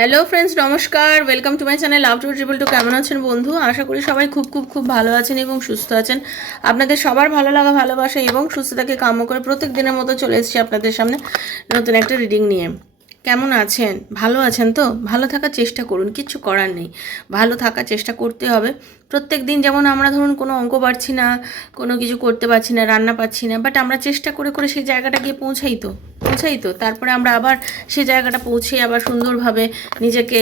Hello friends নমস্কার। Welcome to my channel love to triple two কেমন আছেন বন্ধু? আশা করি সবাই খুব খুব খুব ভালো আছেন এবং সুস্থ আছেন। আপনাদের সবার ভালো লাগা, ভালোবাসা এবং সুস্থতাকে কাম্য করে প্রত্যেক দিনের মতো চলে এসেছি আপনাদের সামনে নতুন একটা রিডিং নিয়ে। কেমন আছেন? ভালো আছেন তো? ভালো থাকার চেষ্টা করুন, কিছু করার নেই। ভালো থাকার চেষ্টা করতে হবে। প্রত্যেক দিন যেমন আমরা ধরুন কোনো অঙ্ক পারছি না, কোনো কিছু করতে পারছি না, রান্না পাচ্ছি না বাট আমরা চেষ্টা করে করে সেই জায়গাটা গিয়ে পৌঁছাই তো পৌঁছাই তো। তারপরে আমরা আবার সেই জায়গাটা পৌঁছে আবার সুন্দরভাবে নিজেকে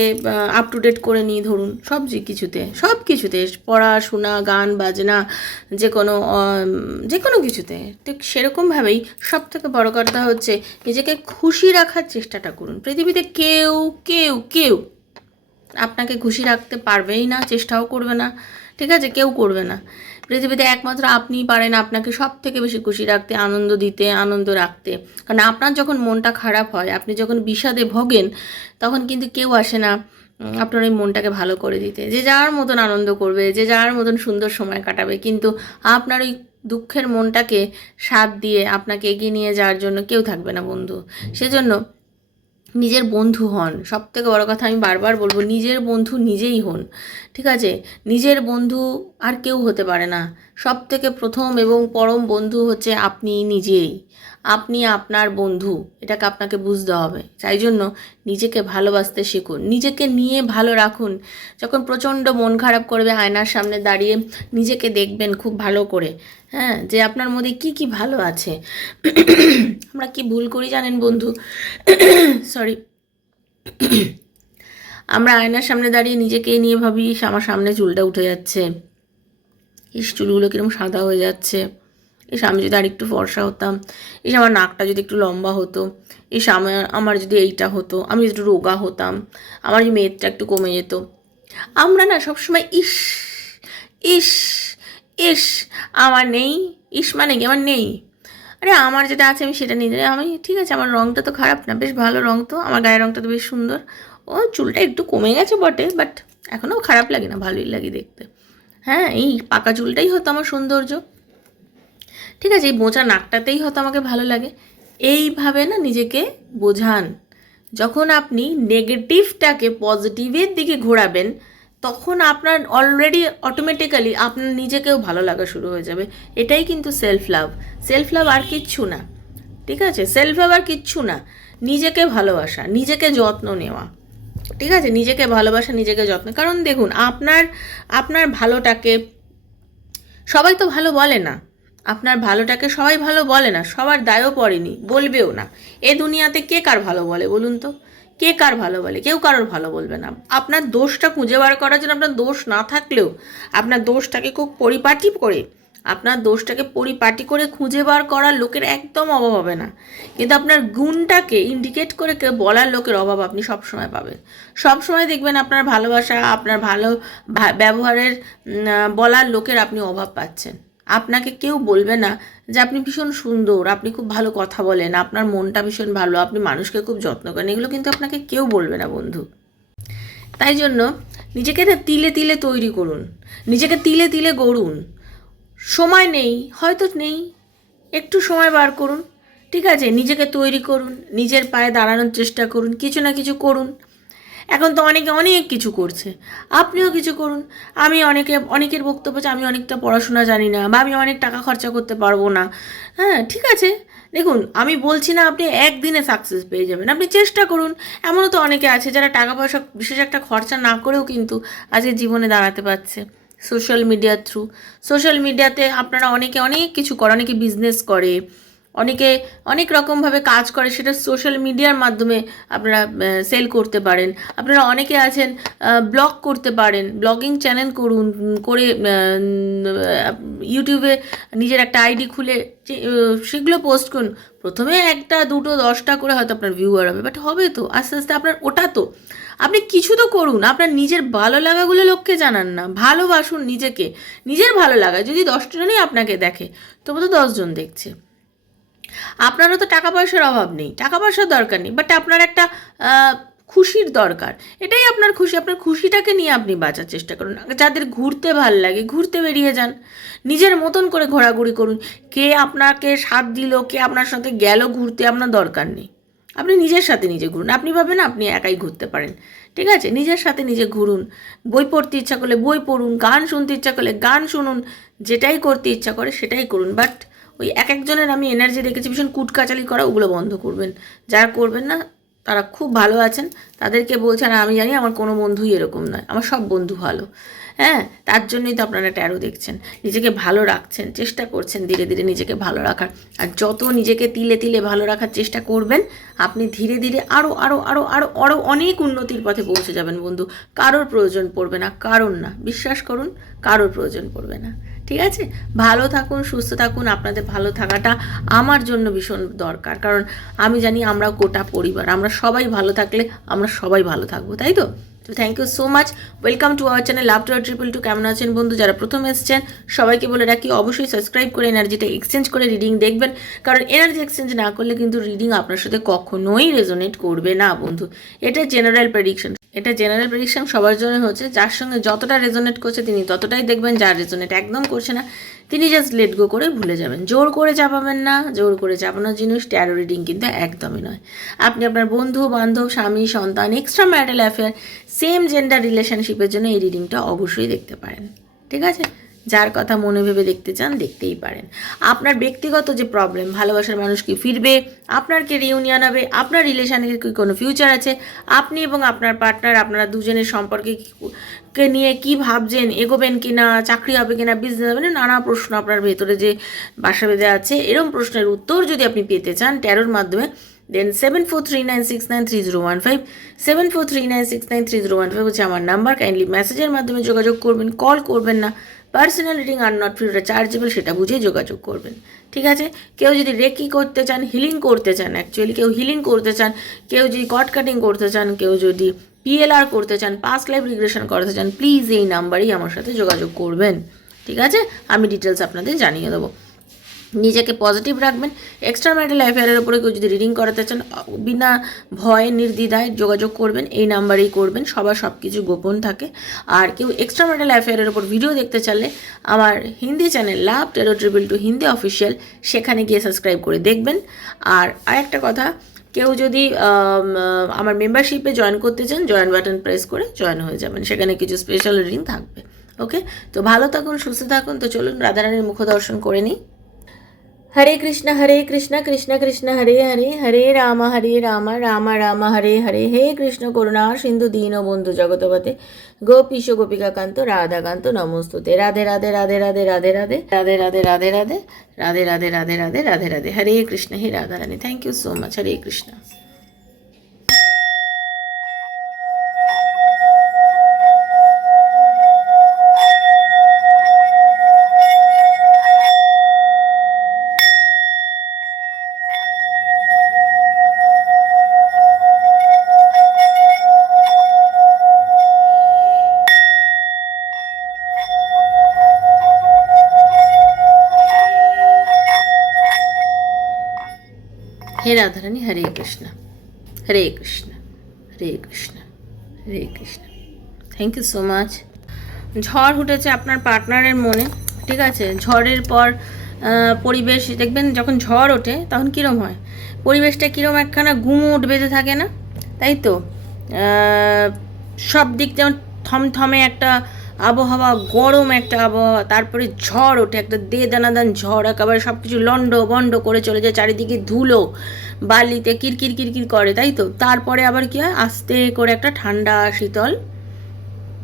আপ টু ডেট করে নিই ধরুন, সব কিছুতে সব কিছুতে পড়াশোনা গান, বাজনা, যে কোনো যে কোনো কিছুতে, ঠিক সেরকমভাবেই সব থেকে বড় কথা হচ্ছে নিজেকে খুশি রাখার চেষ্টাটা করুন। পৃথিবীতে কেউ কেউ কেউ আপনাকে খুশি রাখতে পারবেই না, চেষ্টাও করবে না। ঠিক আছে? কেউ করবে না। পৃথিবীতে একমাত্র আপনিই পারেন আপনাকে সব থেকে বেশি খুশি রাখতে, আনন্দ দিতে, আনন্দ রাখতে। কারণ আপনার যখন মনটা খারাপ হয়, আপনি যখন বিষাদে ভোগেন, তখন কিন্তু কেউ আসে না আপনার ওই মনটাকে ভালো করে দিতে। যে যার মতন আনন্দ করবে, যে যার মতন সুন্দর সময় কাটাবে, কিন্তু আপনার ওই দুঃখের মনটাকে সাথ দিয়ে আপনাকে এগিয়ে নিয়ে যাওয়ার জন্য কেউ থাকবে না, বন্ধু। সেজন্য নিজের বন্ধু হন। সব থেকে বড়ো কথা আমি বারবার বলব, নিজের বন্ধু নিজেই হন, ঠিক আছে? নিজের বন্ধু আর কেউ হতে পারে না। সব থেকে প্রথম এবং পরম বন্ধু হচ্ছে আপনি নিজেই। আপনি আপনার বন্ধু, এটাকে আপনাকে বুঝতে হবে। তাই জন্য নিজেকে ভালোবাসতে শিখুন। নিজেকে নিয়ে ভালো রাখুন। যখন প্রচণ্ড মন খারাপ করবে, আয়নার সামনে দাঁড়িয়ে নিজেকে দেখবেন খুব ভালো করে। হ্যাঁ যে আপনার মধ্যে কি কি ভালো আছে। আমরা কি ভুল করি জানেন বন্ধু? সরি আমরা আয়নার সামনে দাঁড়িয়ে নিজেকে নিয়ে ভাবি, আমার সামনে চুলটা উঠে যাচ্ছে। ইস, চুলগুলো কীরকম সাদা হয়ে যাচ্ছে। ইস, আমি যদি আরেকটু ফর্সা হতাম, ইস, আমার নাকটা যদি একটু লম্বা হতো, ইস, আমার আমার যদি এইটা হতো, আমি একটু রোগা হতাম, আমার যদি মেদটা একটু কমে যেত। আমরা না সবসময় ইস ইস ইস, আমার নেই, ইস মানে কি? আমার নেই। আরে আমার যেটা আছে আমি সেটা নিয়ে আমি, ঠিক আছে, আমার রঙটা তো খারাপ না, বেশ ভালো রঙ তো, আমার গায়ের রঙটা তো বেশ সুন্দর। ও, চুলটা একটু কমে গেছে বটে, বাট এখনও খারাপ লাগে না, ভালোই লাগে দেখতে। হ্যাঁ এই পাকা চুলটাই হতো আমার সৌন্দর্য। ঠিক আছে, এই বোঁচা নাকটাতেই হয়তো আমাকে ভালো লাগে। এইভাবে না নিজেকে বোঝান। যখন আপনি নেগেটিভটাকে পজিটিভের দিকে ঘোরাবেন, তখন আপনার অলরেডি অটোমেটিক্যালি আপনার নিজেকেও ভালো লাগা শুরু হয়ে যাবে। এটাই কিন্তু সেলফ লাভ সেলফ লাভ আর কিচ্ছু না। ঠিক আছে সেলফ লাভ আর কিচ্ছু না। নিজেকে ভালোবাসা, নিজেকে যত্ন নেওয়া। ঠিক আছে, নিজেকে ভালোবাসা, নিজেকে যত্ন। কারণ দেখুন, আপনার আপনার ভালোটাকে সবাই তো ভালো বলে না। আপনার ভালোটাকে সবাই ভালো বলে না, সবার দায়ও পড়েনি, বলবেও না। এ দুনিয়াতে কে কার ভালো বলে বলুন তো? কে কার ভালো বলে? কেউ কারোর ভালো বলবে না। আপনার দোষটা খুঁজে বার করার জন্য আপনার দোষ না থাকলেও, আপনার দোষটাকে খুব পরিপাটি করে, আপনার দোষটাকে পরিপাটি করে খুঁজে বার করার লোকের একদম অভাব হবে না। কিন্তু আপনার গুণটাকে ইন্ডিকেট করে বলার লোকের অভাব আপনি সবসময় পাবেন। সবসময় দেখবেন আপনার ভালোবাসা, আপনার ভালো ব্যবহারের বলার লোকের আপনি অভাব পাচ্ছেন। আপনাকে কেউ বলবে না যে আপনি ভীষণ সুন্দর, আপনি খুব ভালো কথা বলেন, আপনার মনটা ভীষণ ভালো, আপনি মানুষকে খুব যত্ন করেন, এগুলো কিন্তু আপনাকে কেউ বলবে না বন্ধু। তাই জন্য নিজেকে না তিলে তিলে তৈরি করুন, নিজেকে তিলে তিলে গড়ুন। সময় নেই, হয়তো নেই, একটু সময় বার করুন, ঠিক আছে? নিজেকে তৈরি করুন, নিজের পায়ে দাঁড়ানোর চেষ্টা করুন, কিছু না কিছু করুন। এখন তো অনেকে অনেক কিছু করছে। আপনিও কিছু করুন। আমি অনেকে, অনেকের বক্তব্য যে আমি অনেকটা পড়াশোনা জানি না বা আমি অনেক টাকা খরচা করতে পারব না। হ্যাঁ ঠিক আছে। দেখুন, আমি বলছি না আপনি একদিনে সাকসেস পেয়ে যাবেন। আপনি চেষ্টা করুন। এমনও তো অনেকে আছে যারা টাকা পয়সা বিশেষ একটা খরচা না করেও কিন্তু আজকে জীবনে দাঁড়াতে পারছে। সোশ্যাল মিডিয়ার থ্রু সোশ্যাল মিডিয়াতে আপনারা অনেকে অনেক কিছু করে, অনেকে বিজনেস করে। অনেকে অনেক রকমভাবে কাজ করে, সেটা সোশ্যাল মিডিয়ার মাধ্যমে আপনারা সেল করতে পারেন। আপনারা অনেকে আছেন ব্লগ করতে পারেন ব্লগিং চ্যানেল করুন করে ইউটিউবে নিজের একটা আইডি খুলে সেগুলো পোস্ট করুন। প্রথমে একটা, দুটো, দশটা করে হয়তো আপনার ভিউয়ার হবে বাট হবে তো, আস্তে আস্তে আপনার ওটা তো। আপনি কিছু তো করুন, আপনার নিজের ভালো লাগাগুলো লোককে জানান না, ভালোবাসুন নিজেকে। নিজের ভালো লাগা, যদি দশজনই আপনাকে দেখে, তবু তো দশজন দেখছে। আপনারও তো টাকা পয়সার অভাব নেই, টাকা পয়সার দরকার নেই বাট আপনার একটা খুশির দরকার, এটাই আপনার খুশি, আপনার খুশিটাকে নিয়ে আপনি বাঁচার চেষ্টা করুন, যাদের ঘুরতে ভালো লাগে, ঘুরতে বেরিয়ে যান, নিজের মতন করে ঘোরাঘুরি করুন, কে আপনাকে সাথ দিল, কে আপনার সাথে গেল ঘুরতে আপনার দরকার নেই, আপনি নিজের সাথে নিজে ঘুরুন, আপনি ভাবেন আপনি একাই ঘুরতে পারেন, ঠিক আছে, নিজের সাথে নিজে ঘুরুন, বই পড়তে ইচ্ছা করলে বই পড়ুন, গান শুনতে ইচ্ছা করলে গান শুনুন, যেটাই করতে ইচ্ছা করে সেটাই করুন বাট ওই এক একজনের আমি এনার্জি রেখেছি ভীষণ কুটকাচালি করা ওগুলো বন্ধ করবেন। যারা করবেন না, তারা খুব ভালো আছেন। তাদেরকে বলছেন আমি জানি আমার কোনো বন্ধুই এরকম নয়। আমার সব বন্ধু ভালো। হ্যাঁ তার জন্যই তো আপনারা ট্যারো দেখছেন। নিজেকে ভালো রাখছেন, চেষ্টা করছেন ধীরে ধীরে নিজেকে ভালো রাখার। আর যত নিজেকে তিলে তিলে ভালো রাখার চেষ্টা করবেন, আপনি ধীরে ধীরে আরও আরও আরও আরও আরও অনেক উন্নতির পথে পৌঁছে যাবেন বন্ধু। কারোর প্রয়োজন পড়বে না, কারণ না। বিশ্বাস করুন, কারোর প্রয়োজন পড়বে না। ঠিক আছে? ভালো থাকুন, সুস্থ থাকুন, আপনাদের ভালো থাকাটা আমার জন্য ভীষণ দরকার। কারণ আমি জানি আমরা গোটা পরিবার, আমরা সবাই ভালো থাকলে আমরা সবাই ভালো থাকব, তাই তো? তো thank you so much welcome to our channel love to triple two কেমন আছেন বন্ধু? যারা প্রথম এসছেন, সবাইকে বলে রাখি, অবশ্যই সাবস্ক্রাইব করে এনার্জিটা এক্সচেঞ্জ করে রিডিং দেখবেন। কারণ এনার্জি এক্সচেঞ্জ না করলে কিন্তু রিডিং আপনার সাথে কখনোই রেজোনেট করবে না বন্ধু। এটা জেনারেল প্রেডিকশন এটা জেনারেল প্রেডিকশন সবার জন্য হচ্ছে, যার সঙ্গে যতটা রেজোনেট করছে তিনি ততটাই দেখবেন, যার রেজোনেট একদম করছে না, তিনি জাস্ট লেট গো করে ভুলে যাবেন। জোর করে চাপাবেন না, জোর করে চাপানোর জিনিস ট্যারো রিডিং কিন্তু একদমই নয়। আপনি আপনার বন্ধু, বান্ধব, স্বামী, সন্তান extra marital affair same gender রিলেশনশিপের জন্য এই রিডিংটা অবশ্যই দেখতে পারেন। ঠিক আছে? যার কথা মনে ভেবে দেখতে চান, দেখতেই পারেন। আপনার ব্যক্তিগত যে প্রবলেম ভালোবাসার মানুষ কি ফিরবে, আপনার কি রিউনিয়ন হবে, আপনার রিলেশনের কি কোনো ফিউচার আছে, আপনি এবং আপনার পার্টনার আপনারা দুজনের সম্পর্কে কে নিয়ে কি ভাবছেন, এগোবেন কি না চাকরি হবে কি না বিজনেস হবে না নানা প্রশ্ন আপনার ভেতরে যে বাসা বেঁধে আছে এরকম প্রশ্নের উত্তর যদি আপনি পেতে চান ট্যারোর মাধ্যমে দেন seven four three nine six nine three zero one five seven four three nine six nine three zero one five হচ্ছে আমার নাম্বার কাইন্ডলি মেসেজের মাধ্যমে যোগাযোগ করবেন কল করবেন না। Personal reading are not free chargeable সেটা বুঝে যোগাযোগ করবেন। ঠিক আছে? কেউ যদি রেকি করতে চান হিলিং করতে চান অ্যাকচুয়ালি কেউ হিলিং করতে চান, কেউ যদি কট কাটিং করতে চান, কেউ যদি পিএলআর করতে চান পাস্ট লাইফ রিগ্রেশন করতে চান প্লিজ এই নাম্বারেই আমার সাথে যোগাযোগ করবেন। ঠিক আছে? আমি ডিটেলস আপনাদের জানিয়ে দেবো। নিজেকে পজিটিভ রাখবেন। এক্সট্রা ম্যারিটাল অ্যাফেয়ারের উপরে কেউ যদি রিডিং করাতে চান, বিনা ভয়ে, নির্দ্বিধায় যোগাযোগ করবেন, এই নাম্বারেই করবেন। সবার সব কিছু গোপন থাকে। আর কেউ এক্সট্রা ম্যারিটাল অ্যাফেয়ারের উপর ভিডিও দেখতে চাইলে, আমার Hindi channel love tarot triple two Hindi official সেখানে গিয়ে সাবস্ক্রাইব করে দেখবেন। আর আরেকটা কথা, কেউ যদি আমার মেম্বারশিপে জয়েন করতে চান জয়েন বাটন প্রেস করে জয়েন হয়ে যাবেন। সেখানে কিছু স্পেশাল রিডিং থাকবে। ওকে তো ভালো থাকুন, সুস্থ থাকুন। তো চলুন রাধারানীর মুখ দর্শন করে নিই। হরে কৃষ্ণ হরে কৃষ্ণ কৃষ্ণ কৃষ্ণ হরে হরে হরে রাম হরে রাম রাম রাম হরে হরে হে কৃষ্ণ করুণা সিন্ধু দীন বন্ধু জগতপতে গোপীশ গোপিকাকান্ত রাধাকান্ত নমস্তুতে রাধে রাধে রাধে রাধে রাধে রাধে রাধে রাধে রাধে রাধে রাধে রাধে রাধে রাধে রাধে রাধে হরে কৃষ্ণ হে Radha Rani thank you so much Hare Krishna hey Radharani Hare Krishna Hare Krishna Hare Krishna Hare Krishna. Thank you so much ঝড় উঠেছে আপনার পার্টনারের মনে, ঠিক আছে? ঝড়ের পর পরিবেশ, দেখবেন যখন ঝড় ওঠে, তখন কীরম হয়? পরিবেশটা কীরম একখানা গুমোট বেঁধে থাকে না? তাই তো? সব দিক যেমন থমথমে একটা আবহাওয়া গরম একটা আবহাওয়া, তারপরে ঝড় ওঠে, একটা দে দানাদান ঝড়, একেবারে সব কিছু লন্ড বন্ড করে চলে যায়, চারিদিকে ধুলো, বালিতে কিরকির কিরকির করে, তাই তো? তারপরে আবার কি হয়? আস্তে করে একটা ঠান্ডা, শীতল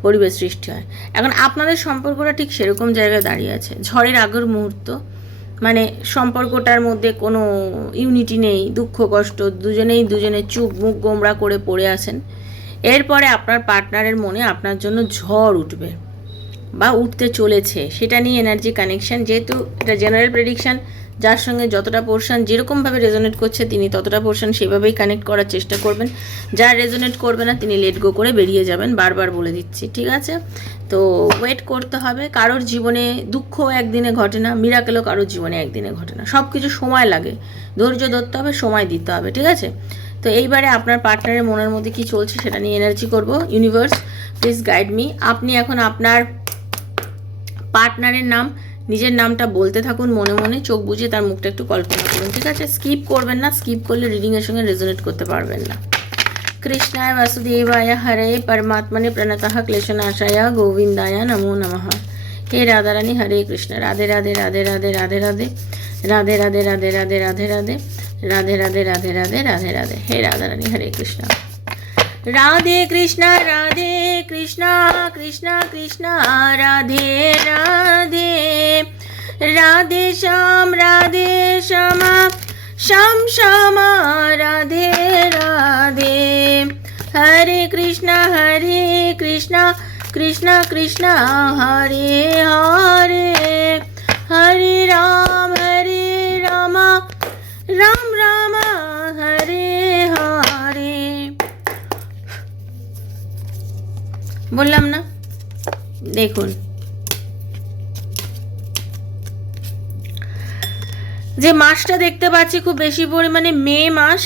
পরিবেশ সৃষ্টি হয়। এখন আপনাদের সম্পর্কটা ঠিক সেরকম জায়গায় দাঁড়িয়ে আছে। ঝড়ের আগের মুহূর্ত মানে সম্পর্কটার মধ্যে কোনো ইউনিটি নেই, দুঃখ, কষ্ট, দুজনেই দুজনে চুপ মুখ গোমরা করে পড়ে আছেন। এরপরে আপনার পার্টনারের মনে আপনার জন্য ঝড় উঠবে। বা উঠতে চলেছে, সেটা নিয়ে এনার্জি কানেকশন যেহেতু এটা জেনারেল প্রেডিকশন যার সঙ্গে যতটা পোর্শন যেরকমভাবে রেজোনেট করছে তিনি ততটা পোর্শন সেভাবেই কানেক্ট করার চেষ্টা করবেন। যার রেজোনেট করবে না, তিনি লেট গো করে বেরিয়ে যাবেন, বারবার বলে দিচ্ছি, ঠিক আছে? তো ওয়েট করতে হবে, কারোর জীবনে দুঃখ একদিনে ঘটে না মিরাকেলও কারোর জীবনে একদিনে ঘটে না। সব কিছু সময় লাগে, ধৈর্য ধরতে হবে, সময় দিতে হবে, ঠিক আছে? তো এইবারে আপনার পার্টনারের মনের মধ্যে কি চলছে সেটা নিয়ে এনার্জি করব। ইউনিভার্স প্লিজ গাইড মি আপনি এখন আপনার পার্টনারের নাম, নিজের নামটা বলতে থাকুন মনে মনে, চোখ বুঝে তার মুখটা একটু কল্পনা করুন, ঠিক আছে? স্কিপ করবেন না, স্কিপ করলে রিডিংয়ের সঙ্গে রেজোনেট করতে পারবেন না। কৃষ্ণায় বাসুদেবায় হরে পরমাত্মনে প্রণতঃ ক্লেশনাশায় গোবিন্দায় নমো নমঃ। হে রাধারানী হরে কৃষ্ণ, রাধে রাধে রাধে রাধে রাধে রাধে রাধে রাধে রাধে রাধে রাধে রাধে রাধে রাধে রাধে রাধে রাধে রাধে। হে রাধারানী হরে কৃষ্ণ। রাধে কৃষ্ণ, রাধে कृष्णा कृष्णा कृष्णा, राधे राधे। राधे श्याम, राधे श्यामा। श्याम, श्यामा, राधे राधे। हरे कृष्णा हरे कृष्णा कृष्णा कृष्णा, हरे हरे। हरे राम, हरे रामा। राम বললাম না? দেখুন। যে মাসটা দেখতে পাচ্ছি খুব বেশি পরিমাণে মে মাস,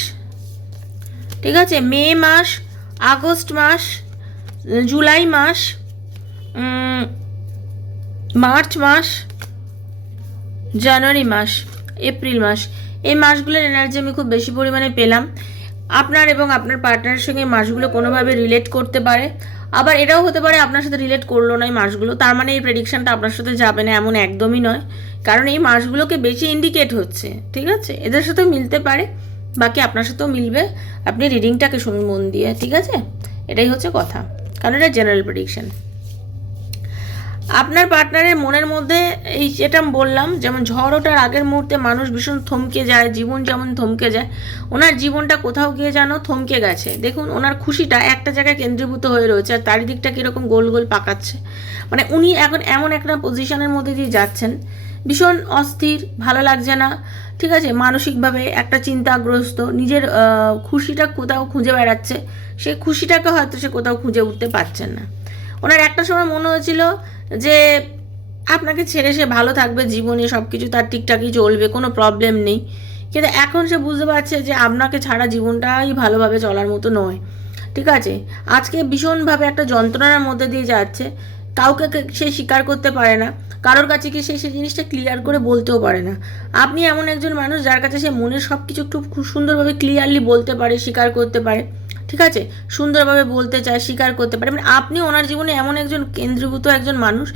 ঠিক আছে? মে মাস, আগস্ট মাস, জুলাই মাস মার্চ মাস, জানুয়ারি মাস, এপ্রিল মাস, এই মাসগুলোর এনার্জি আমি খুব বেশি পরিমাণে পেলাম। আপনার এবং আপনার পার্টনারের সঙ্গে মাসগুলো কোনোভাবে রিলেট করতে পারে। আবার এটাও হতে পারে আপনার সাথে রিলেট করল না এই মাসগুলো, তার মানে এই প্রেডিকশানটা আপনার সাথে যাবে না এমন একদমই নয়। কারণ এই মাসগুলোকে বেশি ইন্ডিকেট হচ্ছে, ঠিক আছে? এদের সাথেও মিলতে পারে, বাকি আপনার সাথেও মিলবে। আপনি রিডিংটাকে শুনুন মন দিয়ে, ঠিক আছে? এটাই হচ্ছে কথা। কারণ এটা জেনারেল প্রেডিকশন আপনার পার্টনারের মনের মধ্যে এই যেটা বললাম, যেমন ঝড় ওঠার আগের মুহূর্তে মানুষ ভীষণ থমকে যায়, জীবন যেমন থমকে যায়, ওনার জীবনটা কোথাও গিয়ে যেন থমকে গেছে। দেখুন, ওনার খুশিটা একটা জায়গায় কেন্দ্রীভূত হয়ে রয়েছে আর চারিদিকটা কীরকম গোল গোল পাকাচ্ছে। মানে উনি এখন এমন একটা পজিশনের মধ্যে দিয়ে যাচ্ছেন, ভীষণ অস্থির, ভালো লাগছে না, ঠিক আছে? মানসিকভাবে একটা চিন্তাগ্রস্ত, নিজের খুশিটা কোথাও খুঁজে বেড়াচ্ছে সেই খুশিটাকে হয়তো সে কোথাও খুঁজে উঠতে পারছেন না। ওনার একটা সময় মনে হয়েছিল যে আপনাকে ছেড়ে সে ভালো থাকবে, জীবনে সব কিছু তার ঠিকঠাকই চলবে, কোনো প্রবলেম নেই। কিন্তু এখন সে বুঝতে পারছে যে আপনাকে ছাড়া জীবনটাই ভালোভাবে চলার মতো নয়। ঠিক আছে? আজকে ভীষণভাবে একটা যন্ত্রণার মধ্যে দিয়ে যাচ্ছে। কাউকে সে স্বীকার করতে পারে না। কারোর কাছে কি সে সেই জিনিসটা ক্লিয়ার করে বলতেও পারে না। আপনি এমন একজন মানুষ যার কাছে সে মনের সব কিছু খুব সুন্দরভাবে ক্লিয়ারলি বলতে পারে, স্বীকার করতে পারে। ঠিক আছে? সুন্দরভাবে বলতে চায়, স্বীকার করতে পারে। মানে আপনি ওনার জীবনে এমন একজন কেন্দ্রীভূত একজন মানুষ,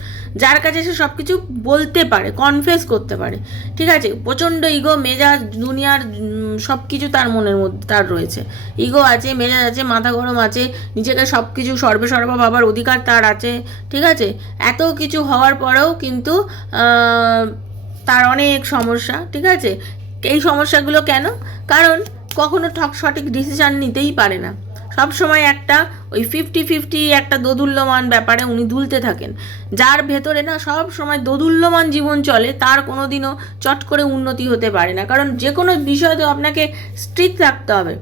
যার কাছে সে সব কিছু বলতে পারে কনফেস করতে পারে। ঠিক আছে? প্রচণ্ড ইগো মেজাজ, দুনিয়ার সব কিছু তার মনের মধ্যে, তার রয়েছে। ইগো আছে, মেজাজ আছে, মাথা গরম আছে, নিজেকে সব কিছু সর্বে সর্বা ভাবার অধিকার তার আছে। ঠিক আছে? এত কিছু হওয়ার পরেও কিন্তু তার অনেক সমস্যা, ঠিক আছে? এই সমস্যাগুলো কেন? কারণ কখনো ঠক সঠিক ডিসিশান নিতেই পারে না। সব সময় একটা ওই ফিফটি ফিফটি একটা দোদুল্যমান ব্যাপারে উনি দুলতে থাকেন। যার ভেতরে না সব সময় দোদুল্যমান জীবন চলে, তার কোনো দিনও চট করে উন্নতি হতে পারে না। কারণ যে কোনো বিষয়তে আপনাকে স্ট্রিক্ট থাকতে হবে।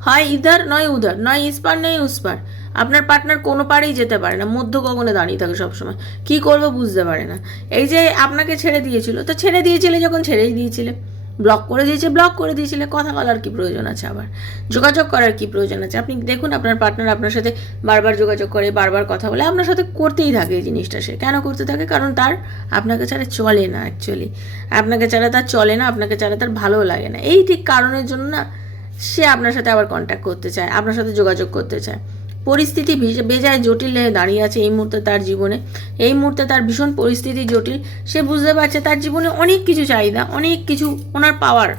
হয় ইধার, নয় উধার, নয় ইস্পার, নয় উসপার। আপনার পার্টনার কোনো পারেই যেতে পারে না, মধ্য গগনে দাঁড়িয়ে থাকে সবসময় কী করব বুঝতে পারে না। এই যে আপনাকে ছেড়ে দিয়েছিল, তো ছেড়ে দিয়েছিলে, যখন ছেড়েই দিয়েছিলে। ব্লক করে দিয়েছে ব্লক করে দিয়েছিলে, কথা বলার কি প্রয়োজন আছে আবার? যোগাযোগ করার কি প্রয়োজন আছে? আপনি দেখুন আপনার পার্টনার আপনার সাথে বারবার যোগাযোগ করে, বারবার কথা বলে, আপনার সাথে করতেই থাকে এই জিনিসটা সে। কেন করতে থাকে? কারণ তার, আপনাকে ছাড়া চলে না অ্যাকচুয়ালি আপনাকে ছাড়া তার চলে না, আপনাকে ছাড়া তার ভালো লাগে না। এই ঠিক কারণের জন্য না, সে আপনার সাথে আবার কন্ট্যাক্ট করতে চায়, আপনার সাথে যোগাযোগ করতে চায়। পরিস্থিতি বেজায় জটিল হয়ে দাঁড়িয়ে আছে এই মুহূর্তে তার জীবনে। এই মুহূর্তে তার ভীষণ পরিস্থিতি জটিল। সে বুঝতে পারছে তার জীবনে অনেক কিছু চাহিদা, অনেক কিছু ওনার পাওয়ার।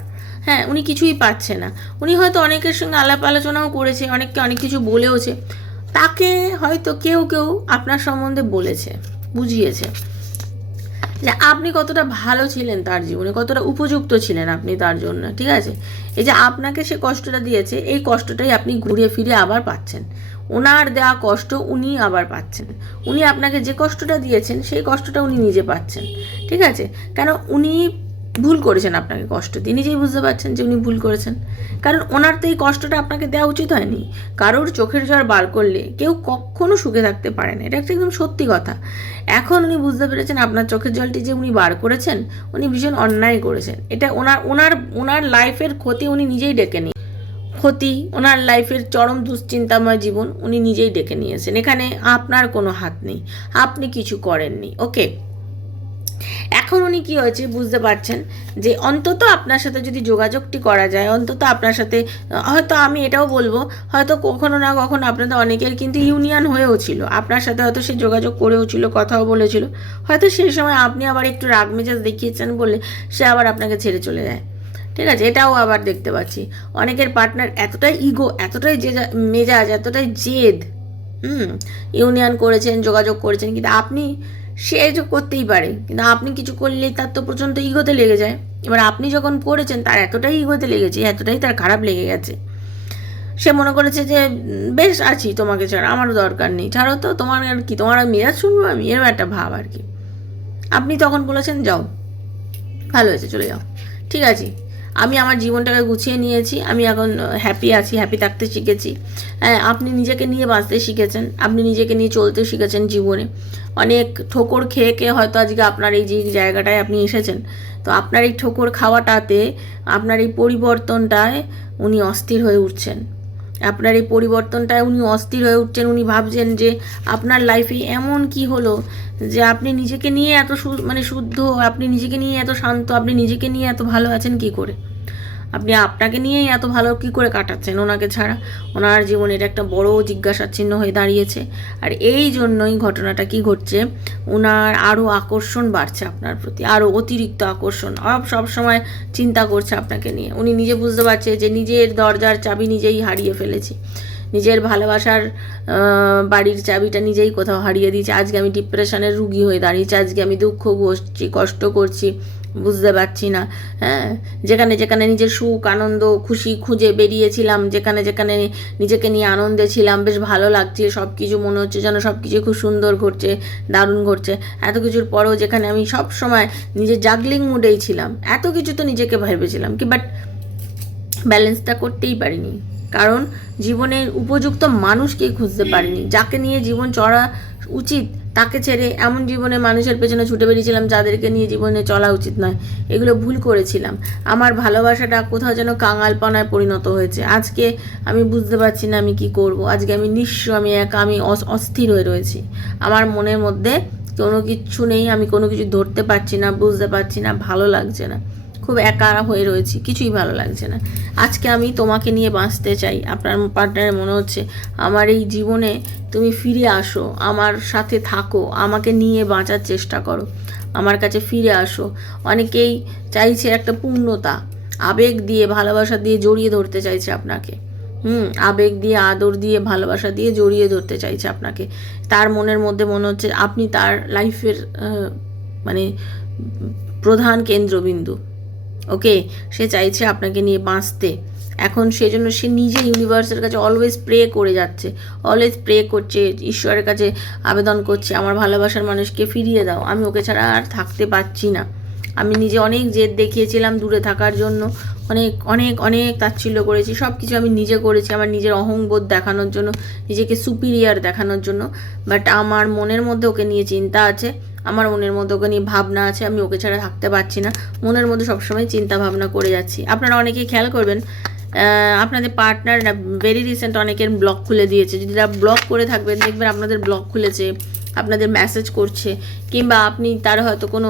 হ্যাঁ উনি কিছুই পাচ্ছে না। উনি হয়তো অনেকের সঙ্গে আলাপ আলোচনাও করেছে, অনেককে অনেক কিছু বলেওছে। তাকে হয়তো কেউ কেউ আপনার সম্বন্ধে বলেছে, বুঝিয়েছে যে আপনি কতটা ভালো ছিলেন তার জীবনে, কতটা উপযুক্ত ছিলেন আপনি তার জন্য, ঠিক আছে? এই যে আপনাকে সে কষ্টটা দিয়েছে, এই কষ্টটাই আপনি ঘুরিয়ে ফিরে আবার পাচ্ছেন। ওনার দেওয়া কষ্ট উনি আবার পাচ্ছেন। উনি আপনাকে যে কষ্টটা দিয়েছেন, সেই কষ্টটা উনি নিজে পাচ্ছেন। ঠিক আছে? কেন উনি ভুল করেছেন আপনাকে কষ্ট। দিয়ে নিজেই বুঝতে পারছেন যে উনি ভুল করেছেন। কারণ ওনার তো এই কষ্টটা আপনাকে দেওয়া উচিত হয়নি। কারোর চোখের জল বার করলে কেউ কখনো সুখে থাকতে পারে না। এটা একটা একদম সত্যি কথা। এখন উনি বুঝতে পেরেছেন আপনার চোখের জলটি যে উনি বার করেছেন, উনি ভীষণ অন্যায় করেছেন। এটা ওনার ওনার ওনার লাইফের ক্ষতি উনি নিজেই ডেকে নিয়ে ক্ষতি, ওনার লাইফের চরম দুশ্চিন্তাময় জীবন উনি নিজেই ডেকে নিয়েছেন। এখানে আপনার কোনো হাত নেই, আপনি কিছু করেননি, ওকে? এখন উনি কি হয়েছে বুঝতে পারছেন যে অন্তত আপনার সাথে যদি যোগাযোগটি করা যায়, অন্তত আপনার সাথে, হয়তো আমি এটাও বলব, হয়তো কখনো না কখনো আপনাদের অনেকের কিন্তু ইউনিয়ন হয়েও ছিল। আপনার সাথে হয়তো সে যোগাযোগ করেও ছিল, কথাও বলেছিল। হয়তো সেই সময় আপনি আবার একটু রাগ মেজাজ দেখিয়েছেন বলে সে আবার আপনাকে ছেড়ে চলে যায়। ঠিক আছে? এটাও আবার দেখতে পাচ্ছি। অনেকের পার্টনার এতটাই ইগো এতটাই যে মেজাজ, এতটাই জেদ, হুম ইউনিয়ন করেছেন, যোগাযোগ করেছেন, কিন্তু আপনি, সে যে করতেই পারে, কিন্তু আপনি কিছু করলেই তার তো প্রচণ্ড ইগোতে লেগে যায়। এবার আপনি যখন করেছেন, তার এতটাই ইগোতে লেগেছে এতটাই তার খারাপ লেগে গেছে। সে মনে করেছে যে, বেশ, আছি তোমাকে ছাড়া, আমারও দরকার নেই। ছাড়ো তো, তোমার আর কি, তোমার মেজাজ শুনব আমি? এরকম একটা ভাব আর কি। আপনি তখন বলেছেন, যাও, ভালো হয়েছে, চলে যাও। ঠিক আছে? আমি আমার জীবনটাকে গুছিয়ে নিয়েছি, আমি এখন হ্যাপি আছি হ্যাপি থাকতে শিখেছি। হ্যাঁ আপনি নিজেকে নিয়ে বাঁচতে শিখেছেন, আপনি নিজেকে নিয়ে চলতে শিখেছেন জীবনে। অনেক ঠোকর খেয়ে খেয়ে হয়তো আজকে আপনার এই যে জায়গাটায় আপনি এসেছেন। তো আপনার এই ঠোকর খাওয়াটাতে আপনার এই পরিবর্তনটায় উনি অস্থির হয়ে উঠছেন। আপনার এই পরিবর্তনটায় উনি অস্থির হয়ে উঠছেন। উনি ভাবছেন যে আপনার লাইফে এমন কি হলো যে আপনি নিজেকে নিয়ে এত মানে শুদ্ধ, আপনি নিজেকে নিয়ে এত শান্ত, আপনি নিজেকে নিয়ে এত ভালো আছেন কি করে? আপনি আপনাকে নিয়েই এত ভালো কি করে কাটাচ্ছেন ওনাকে ছাড়া? ওনার জীবনে এটা একটা বড় জিজ্ঞাসার চিহ্ন হয়ে দাঁড়িয়েছে। আর এই জন্যই ঘটনাটা কি ঘটছে? ওনার আরও আকর্ষণ বাড়ছে আপনার প্রতি আরও অতিরিক্ত আকর্ষণ, সব সবসময় চিন্তা করছে আপনাকে নিয়ে। উনি নিজে বুঝতে পারছে যে নিজের দরজার চাবি নিজেই হারিয়ে ফেলেছি। নিজের ভালোবাসার বাড়ির চাবিটা নিজেই কোথাও হারিয়ে দিয়েছি। আজকে আমি ডিপ্রেশনের রুগী হয়ে দাঁড়িয়েছি, আজকে আমি দুঃখ করছি কষ্ট করছি। বুঝতে পারছি না। হ্যাঁ? যেখানে যেখানে নিজের সুখ, আনন্দ, খুশি খুঁজে বেরিয়েছিলাম, যেখানে যেখানে নিজেকে নিয়ে আনন্দে ছিলাম, বেশ ভালো লাগছে। সব কিছু মনে হচ্ছে যেন সব কিছু খুব সুন্দর ঘটছে, দারুণ ঘটছে। এত কিছুর পরেও যেখানে আমি সব সময় নিজের জাগলিং মুডেই ছিলাম। এত কিছু তো নিজেকে ভেবেছিলাম কি বাট ব্যালেন্সটা করতেই পারিনি। কারণ জীবনের উপযুক্ত মানুষকেই খুঁজতে পারিনি। যাকে নিয়ে জীবন চড়া উচিত তাকে ছেড়ে এমন জীবনে মানুষের পেছনে ছুটে বেরিয়েছিলাম যাদেরকে নিয়ে জীবনে চলা উচিত নয়। এগুলো ভুল করেছিলাম। আমার ভালোবাসাটা কোথাও যেন কাঙালপনায় পরিণত হয়েছে। আজকে আমি বুঝতে পারছি না আমি কি করব। আজকে আমি নিঃস্ব, আমি একা, আমি অস- অস্থির হয়ে রয়েছি। আমার মনের মধ্যে কোনো কিচ্ছু নেই, আমি কোনো কিছু ধরতে পারছি না, বুঝতে পারছি না, ভালো লাগছে না। খুব একা হয়ে রয়েছি, কিছুই ভালো লাগছে না। আজকে আমি তোমাকে নিয়ে বাঁচতে চাই। আপনার পার্টনারের মনে হচ্ছে, আমার এই জীবনে তুমি ফিরে আসো, আমার সাথে থাকো, আমাকে নিয়ে বাঁচার চেষ্টা করো, আমার কাছে ফিরে আসো। অনেকেই চাইছে একটা পূর্ণতা, আবেগ দিয়ে, ভালোবাসা দিয়ে জড়িয়ে ধরতে চাইছে আপনাকে। হুম, আবেগ দিয়ে, আদর দিয়ে, ভালোবাসা দিয়ে জড়িয়ে ধরতে চাইছে আপনাকে। তার মনের মধ্যে মনে হচ্ছে, আপনি তার লাইফের মানে প্রধান কেন্দ্রবিন্দু। ওকে? সে চাইছে আপনাকে নিয়ে বাঁচতে। এখন সেজন্য সে নিজে ইউনিভার্সের কাছে অলওয়েজ প্রে করে যাচ্ছে। অলওয়েজ প্রে করছে, ঈশ্বরের কাছে আবেদন করছে, আমার ভালোবাসার মানুষকে ফিরিয়ে দাও। আমি ওকে ছাড়া আর থাকতে পারছি না। আমি নিজে অনেক জেদ দেখিয়েছিলাম দূরে থাকার জন্য। অনেক অনেক অনেক তাচ্ছিল্য করেছি। সব কিছু আমি নিজে করেছি আমার নিজের অহংবোধ দেখানোর জন্য, নিজেকে সুপিরিয়ার দেখানোর জন্য। বাট আমার মনের মধ্যে ওকে নিয়ে চিন্তা আছে। আমার মনের মধ্যে ওকে নিয়ে ভাবনা আছে, আমি ওকে ছাড়া থাকতে পারছি না। মনের মধ্যে সবসময় চিন্তা ভাবনা করে যাচ্ছি। আপনারা অনেকেই খেয়াল করবেন আপনাদের পার্টনার ভেরি রিসেন্ট অনেকের ব্লক খুলে দিয়েছে। যদি ব্লক করে থাকবেন, দেখবেন আপনাদের ব্লক খুলেছে, আপনাদের মেসেজ করছে, কিংবা আপনি তার হয়তো কোনো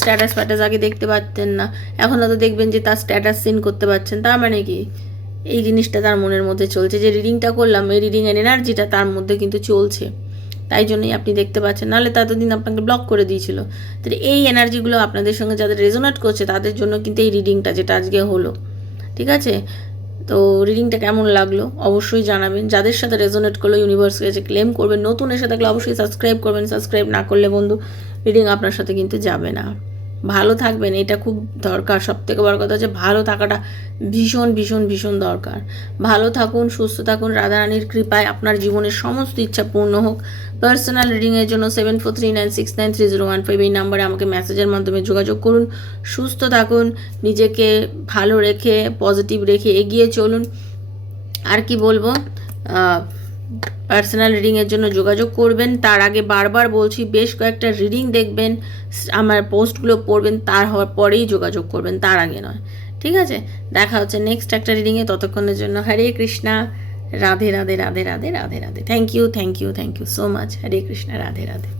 স্ট্যাটাস ফ্যাটাস আগে দেখতে পারতেন না, এখন হয়তো দেখবেন যে তার স্ট্যাটাস সিন করতে পারছেন। তার মানে কি? এই জিনিসটা তার মনের মধ্যে চলছে। যে রিডিংটা করলাম, এই রিডিংয়ের এনার্জিটা তার মধ্যে কিন্তু চলছে। তাই জন্যই আপনি দেখতে পাচ্ছেন। নাহলে ততদিন আপনাকে ব্লক করে দিয়েছিল। তো এই এনার্জিগুলো আপনাদের সঙ্গে যাদের রেজোনেট করছে, তাদের জন্য কিন্তু এই রিডিংটা যেটা আজকে হলো। ঠিক আছে? তো রিডিংটা কেমন লাগল? অবশ্যই জানাবেন। যাদের সাথে রেজোনেট করল ইউনিভার্স যে ক্লেম করবেন নতুন এসে থাকলে অবশ্যই সাবস্ক্রাইব করবেন। সাবস্ক্রাইব না করলে বন্ধু রিডিং আপনার সাথে কিন্তু যাবে না। ভালো থাকবেন, এটা খুব দরকার। সব থেকে বড় কথা হচ্ছে ভালো থাকাটা ভীষণ ভীষণ ভীষণ দরকার। ভালো থাকুন, সুস্থ থাকুন রাধারানীর কৃপায় আপনার জীবনের সমস্ত ইচ্ছা পূর্ণ হোক। পার্সোনাল রিডিংয়ের জন্য seven four three nine six nine three zero one five এই নাম্বারে আমাকে মেসেজের মাধ্যমে যোগাযোগ করুন। সুস্থ থাকুন, নিজেকে ভালো রেখে পজিটিভ রেখে এগিয়ে চলুন। আর কি বলব? পার্সোনাল রিডিংয়ের জন্য যোগাযোগ করবেন। তার আগে বারবার বলছি, বেশ কয়েকটা রিডিং দেখবেন, আমার পোস্টগুলো পড়বেন তার হওয়ার পরেই যোগাযোগ করবেন, তার আগে নয়। ঠিক আছে? দেখা হচ্ছে নেক্সট একটা রিডিংয়ে ততক্ষণের জন্য Hare Krishna, Radhe Radhe Radhe Radhe Radhe Radhe. Thank you thank you thank you so much Hare Krishna, Radhe Radhe.